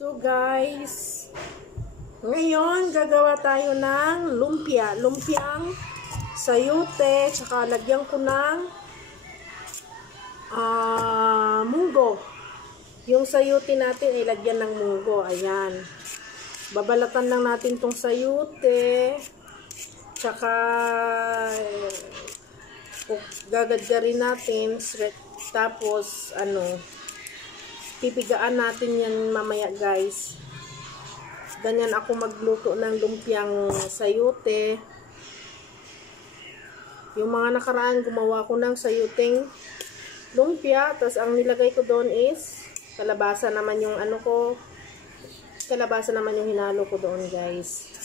So guys, ngayon gagawa tayo ng lumpia. Lumpiang sayote, tsaka lagyan ko ng munggo. Yung sayote natin ay lagyan ng munggo. Ayan. Babalatan lang natin tong sayote. Tsaka gagadgarin natin. Tapos pipigaan natin yan mamaya guys. Ganyan ako magluto ng lumpiang sayote. Yung mga nakaraan gumawa ko ng sayuteng lumpia. Tapos ang nilagay ko doon is kalabasa naman yung kalabasa naman yung hinalo ko doon guys.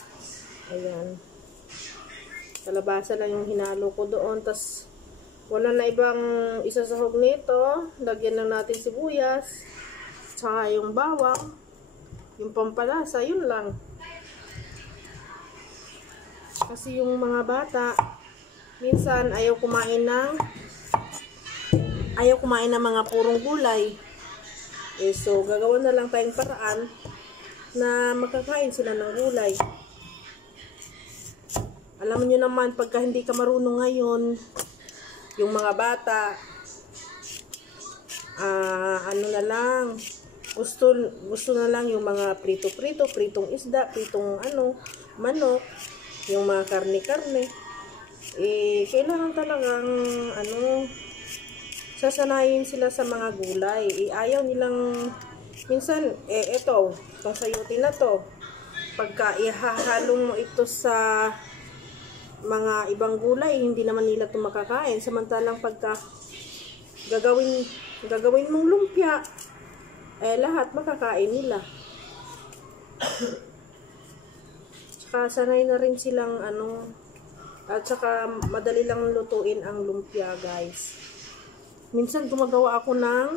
Ayan. Kalabasa lang yung hinalo ko doon. Tapos wala na ibang isasahog nito. Lagyan lang natin sibuyas. Tsaka yung bawang. Yung pampalasa. Yun lang. Kasi yung mga bata minsan ayaw kumain ng mga purong gulay. So gagawa na lang tayong paraan na makakain sila ng gulay. Alam niyo naman pagka hindi ka marunong ngayon, yung mga bata na lang gusto na lang yung mga prito-prito, pritong isda, pritong manok, yung mga karne-karne. Kailangan talagang sasanayin sila sa mga gulay. Ayaw nilang minsan itong sayote na to, pagka ihahalong mo ito sa mga ibang gulay, hindi naman nila ito makakain. Samantalang pagka gagawin mong lumpia, lahat makakain nila. Tsaka sanay na rin silang at saka madali lang lutuin ang lumpia guys. Minsan gumagawa ako ng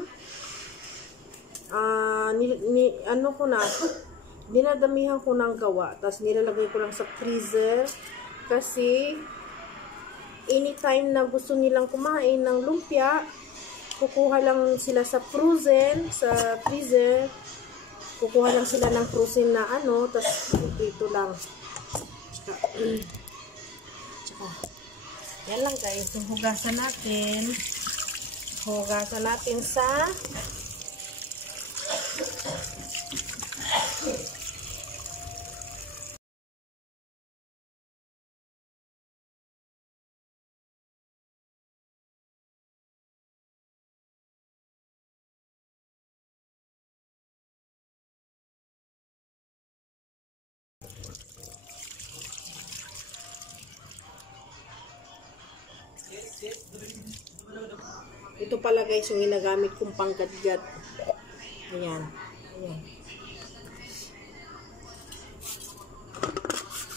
dinadamihan ko ng gawa, tapos nilalagay ko lang sa freezer. Kasi anytime na gusto nilang kumain ng lumpia, kukuha lang sila sa freezer, kukuha lang sila ng frozen na tapos ito lang. Tsaka yan lang guys, hugasan natin sa ito pala guys yung ginagamit kong panggadgad. Ayan.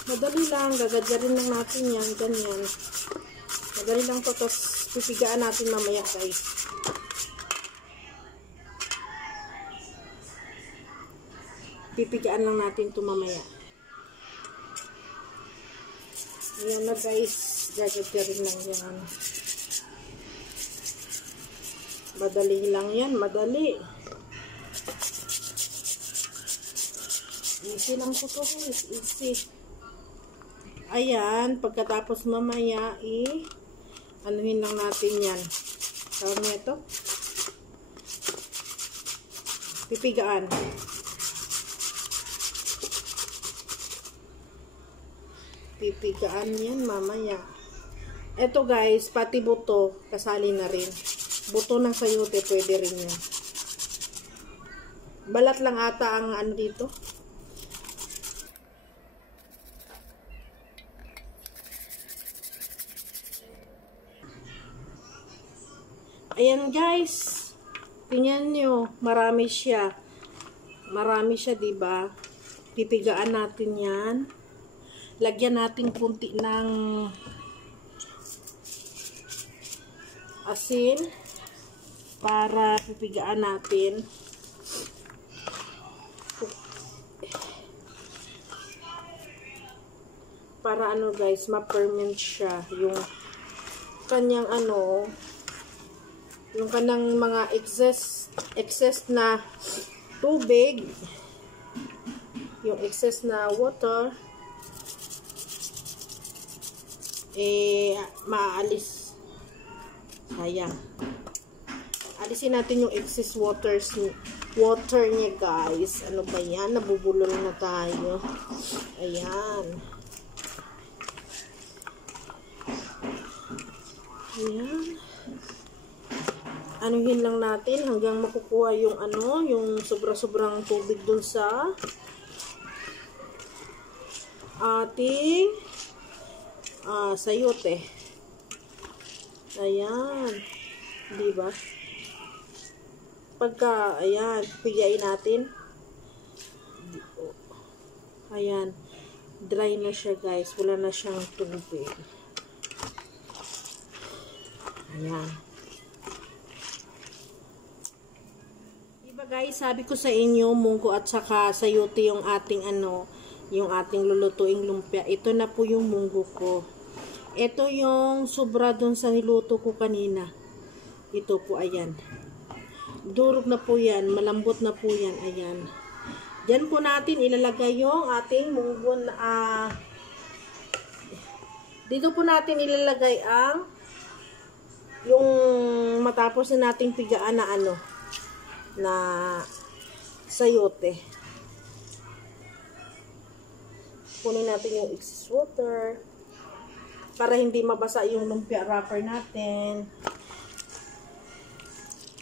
Madali lang, gagadgarin lang natin yan, ganyan. Madali lang to, tapos pipigaan natin mamaya guys. Pipigaan lang natin to mamaya. Ayan na guys, gagadgarin lang yan. Madali lang yan, madali. Easy lang po to guys, easy. Ayan, pagkatapos mamaya anuhin lang natin yan. Tawag na ito. Pipigaan. Pipigaan yan mamaya. Ito guys, pati buto, kasali na rin. Buto ng sayote, pwede rin yan. Balat lang ata ang dito. Ayan guys. Tingnan nyo, marami siya. Marami siya, diba? Pipigaan natin yan. Lagyan natin kunti ng asin para pipigaan natin. Para guys, ma-ferment siya yung kanyang yung kanang mga excess na tubig yung excess na water maaalis. Sayang. Alisin natin yung excess water niya, guys. Ano ba yan? Nabubulol na tayo. Ayan. Ayan. Anuhin lang natin hanggang makukuha yung yung sobra-sobrang tubig dun sa ating sayote. Ayan. Diba? Pagka, ayan, pigain natin. Ayan. Dry na siya, guys. Wala na siyang tubig. Ayan. Diba, guys, sabi ko sa inyo, munggo at saka sayote yung ating yung ating lulutuing lumpia. Ito na po yung munggo ko. Ito yung sobra dun sa niluto ko kanina. Ito po, ayan. Durog na po yan. Malambot na po yan. Ayan. Diyan po natin ilalagay yung ating munggo na, dito po natin ilalagay ang yung matapos na nating pigaan na na sayote. Kunin natin yung excess water para hindi mabasa yung lumpia wrapper natin.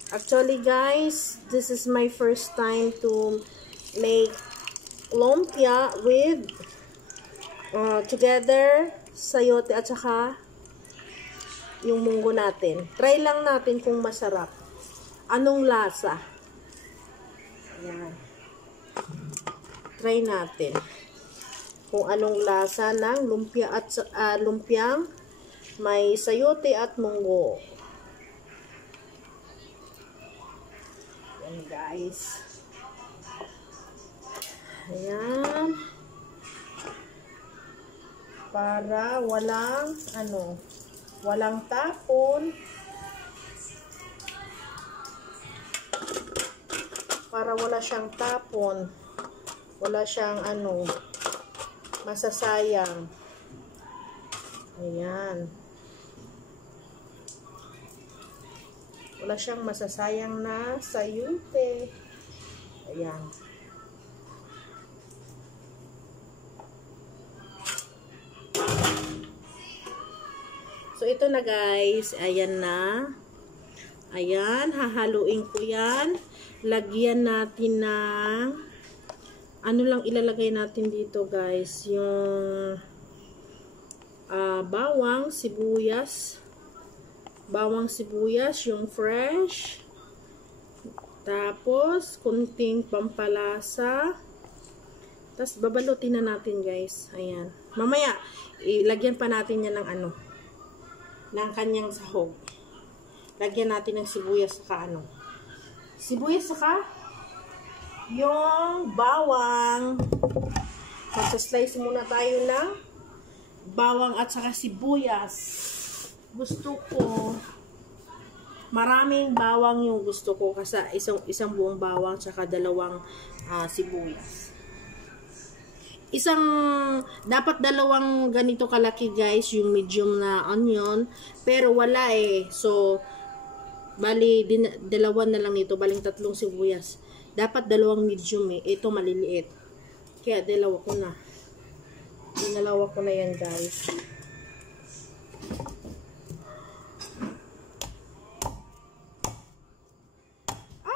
Actually, guys, this is my first time to make lumpia with together sayote at saka yung munggo natin. Try lang natin kung masarap. Anong lasa? Ayan. Try natin kung anong lasa ng lumpia at lumpiang may sayote at munggo. Ayan, guys. Ayan. Para walang walang tapon. Para wala siyang tapon. Wala siyang masasayang. Ayan. Wala siyang masasayang na sayote. Ayan. So, ito na, guys. Ayan na. Ayan. Hahaluin ko yan. Lagyan natin ng lang ilalagay natin dito, guys. Yung bawang, sibuyas. Bawang sibuyas, yung fresh. Tapos, kunting pampalasa. Tapos, babalutin na natin, guys. Ayan. Mamaya, ilagyan pa natin yan ng ng kanyang sahog. Lagyan natin ng sibuyas saka sibuyas saka yung bawang. Magsaslice muna tayo ng bawang at saka sibuyas. Gusto ko maraming bawang yung gusto ko kasi isang buong bawang saka dalawang sibuyas. Dapat dalawang ganito kalaki, guys, yung medium na onion, pero wala so bali dalawa na lang nito, baling 3 sibuyas. Dapat dalawang medium ito maliliit, kaya dalawa ko na yan, guys.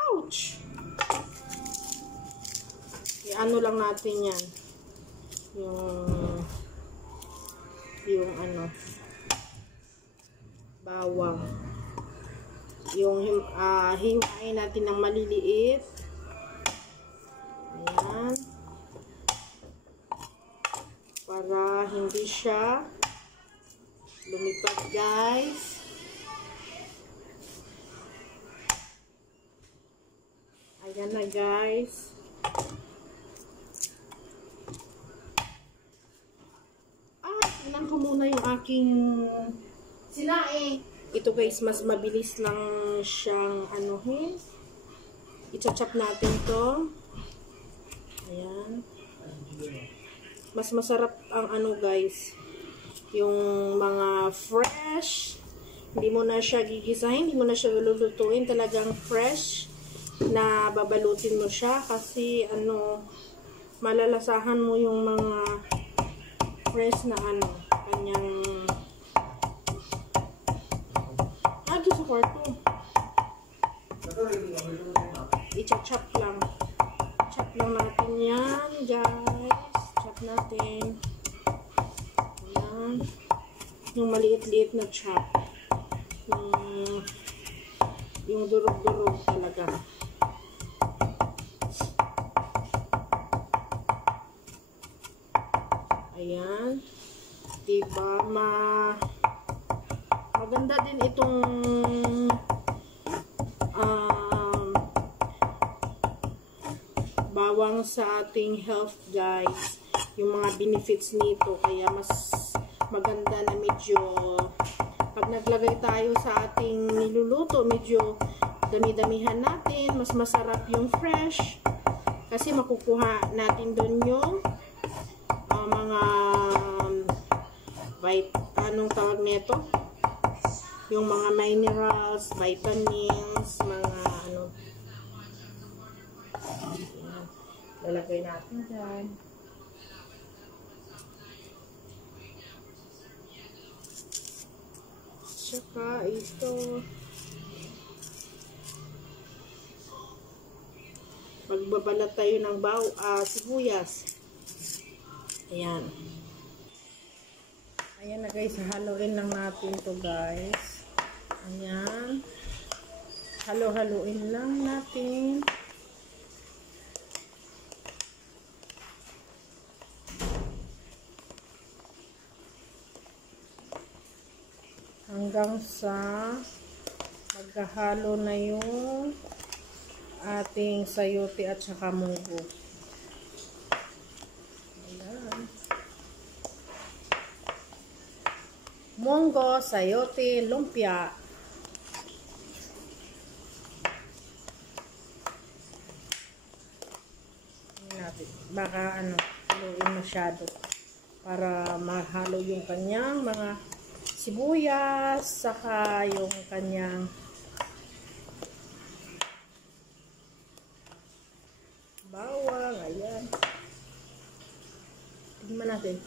Ouch! Lang natin yan. Yung bawang. Yung hiwain natin ng maliliit. Ayan. Para hindi siya lumipad, guys. Ayan na, guys. Tingnan ko muna yung aking sinaing. Ito, guys, mas mabilis lang siyang i-chop natin to. Ayan. mas masarap ang ano guys, yung mga fresh. Hindi mo na siya gigisahin, hindi mo na siya lulutuin, talagang fresh na babalutin mo siya kasi ano, malalasahan mo yung mga fresh na ano, kanyang sa kwarto. I-chop lang. Chop lang natin yan, guys. Chop natin. Ayan. Yung maliit-liit na chop. Yung durog-durog talaga. Ayan. Diba, maganda din itong bawang sa ating health guys, yung mga benefits nito, kaya mas maganda na medyo pag naglagay tayo sa ating niluluto, medyo dami-damihan natin, mas masarap yung fresh kasi makukuha natin doon yung mga anong tawag nito, yung mga minerals, vitamins, mga ano. Lalagay natin dyan. Tsaka ito. Magbabalat tayo ng sibuyas. Ayan. Ayan na guys, haluin lang natin to guys. Ayan. Halo-haluin lang natin. Hanggang sa magkahalo na yung ating sayote at saka munggo. Ayan. Munggo, sayote, lumpia. Baka haluin masyado para mahalo yung kanyang mga sibuyas saka yung kanyang bawang. Ayan, tignan natin.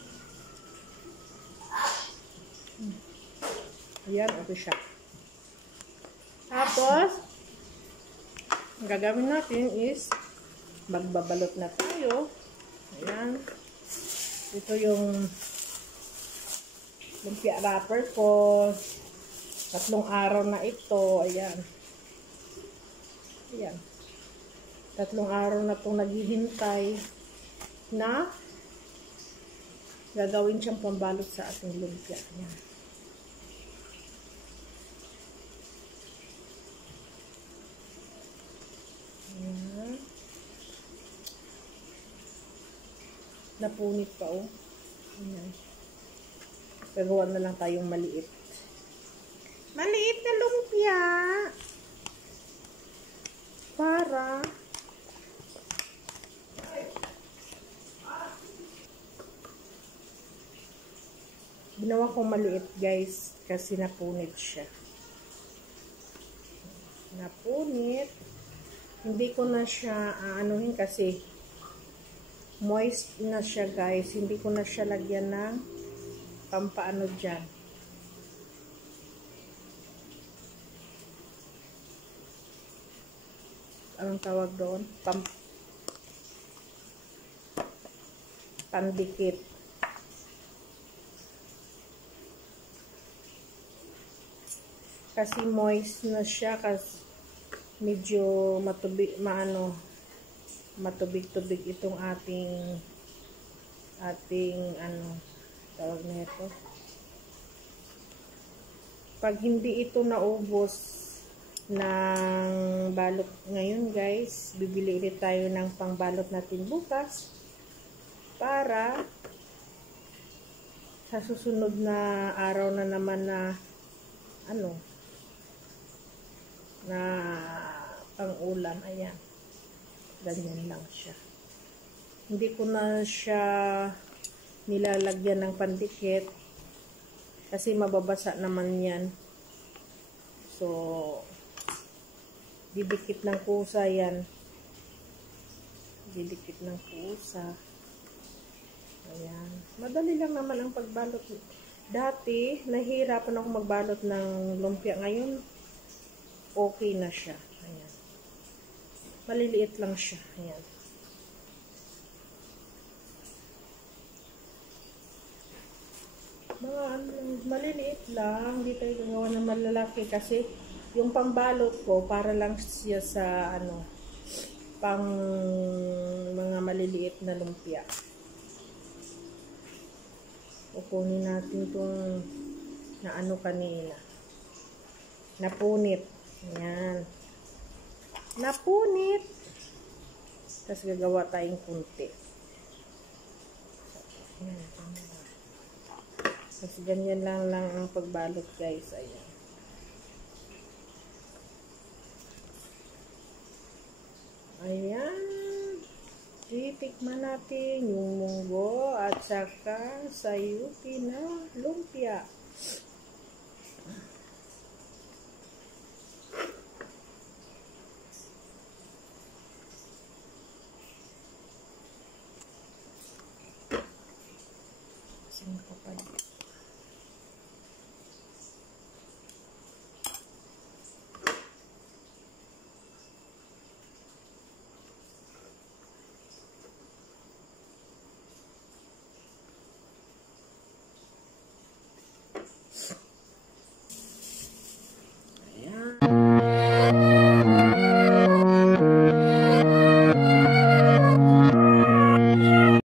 Ayan, ito siya. Tapos ang gagawin natin is magbabalot na tayo. Ayan. Ito yung lumpia wrapper ko. 3 araw na ito. Ayan. Ayan. 3 araw na itong naghihintay na gagawin siyang pambalot sa ating lumpia. Ayan. Ayan. Napunit pa, oh. Ayan. Gagawa na lang tayong maliit. Maliit na lumpia. Para ginawa kong maliit, guys, kasi napunit siya. Napunit. Hindi ko na siya aanuhin kasi moist na siya, guys. Hindi ko na siya lagyan ng pampaano dyan. Anong tawag doon? Pandikit. Kasi moist na siya, kasi medyo matubig-tubig itong ating tawag nito. Pag hindi ito naubos ng balot ngayon, guys, bibili ulit tayo ng pangbalot natin bukas para sa susunod na araw na naman na na pang-ulam. Ayan. Ganyan lang siya. Hindi ko na siya nilalagyan ng pandikit kasi mababasa naman yan. So, didikit ng kusa yan. Didikit ng kusa. Ayan. Madali lang naman ang pagbalot. Dati, nahihirapan ako magbalot ng lumpia. Ngayon, okay na siya. Ayan. Maliliit lang siya. Ayan. Mga maliliit lang. Hindi tayo gagawa ng malalaki kasi yung pangbalot ko para lang siya sa pang mga maliliit na lumpia. Kukunin natin itong kanina. Napunit. Ayan. Napunit. Tapos gagawa tayong kunti. Ayan. Tapos ganyan lang ang pagbalot, guys. Ayan. Ayan. Titikman natin yung munggo at saka sayupi na lumpia.